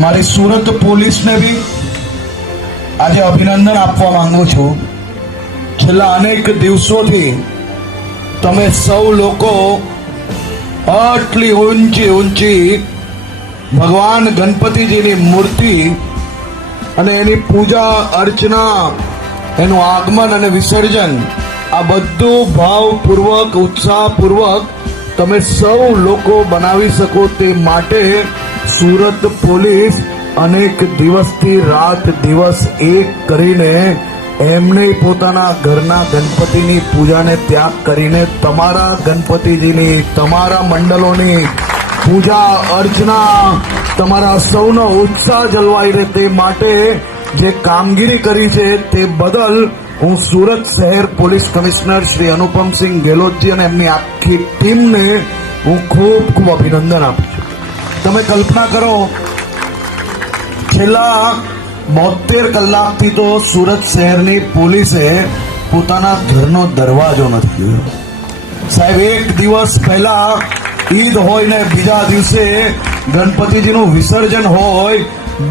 મારી સુરત પોલીસને બી આજે અભિનંદન આપવા માંગુ છું। છેલ્લા અનેક દિવસોથી તમે સૌ લોકો આટલી ઊંચી ઊંચી ભગવાન ગણપતિજીની મૂર્તિ અને એની પૂજા અર્ચના, એનું આગમન અને વિસર્જન, આ બધું ભાવપૂર્વક, ઉત્સાહપૂર્વક તમે સૌ લોકો બનાવી શકો તે માટે સુરત પોલીસ અનેક દિવસથી રાત દિવસ એક કરીને એમને પોતાના ઘરના ગણપતિની પૂજાને ત્યાગ કરીને તમારા ગણપતિજીની, તમારા મંડળોની પૂજા અર્ચના, તમારા સૌનો ઉત્સાહ જળવાઈ રહે તે માટે જે કામગીરી કરી છે તે બદલ હું સુરત શહેર પોલીસ કમિશનર શ્રી અનુપમસિંહ ગેહલોતજી અને એમની આખી ટીમને હું ખૂબ ખૂબ અભિનંદન આપું છું। તમે કલ્પના કરો, છેલ્લા 72 કલાકથી તો સુરત શહેરની પોલીસે પોતાના ઘરનો દરવાજો નથી ખોલ્યો। સાહેબ, એક દિવસ પહેલા ઈદ હોય ને બીજા દિવસે ગણપતિજીનું વિસર્જન હોય,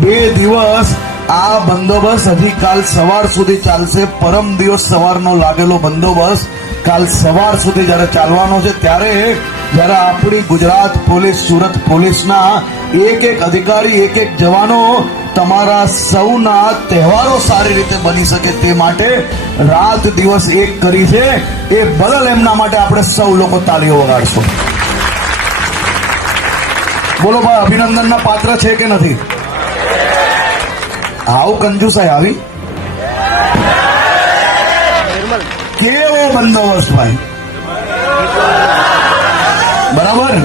2 દિવસ આ બંદોબસ્ત હજી કાલ સવાર સુધી ચાલશે। પરમ દિવસ સવારનો લાગેલો બંદોબસ્ત કાલ સવાર સુધી જ્યારે ચાલવાનો છે, ત્યારે જ્યારે આપણી ગુજરાત પોલીસ, સુરત પોલીસના એક એક અધિકારી, એક એક જવાનો તમારા સૌના તહેવારો સારી રીતે બની શકે તે માટે રાત દિવસ એક કરી છે। એ બદલ એમના માટે આપણે સૌ લોકો તાળીઓ વગાડશું। બોલો ભાઈ, અભિનંદનના પાત્ર છે કે નથી? આવું કંજુસાઈ આવી? કેવો બંદોબસ્ત ભાઈ, બરાબર?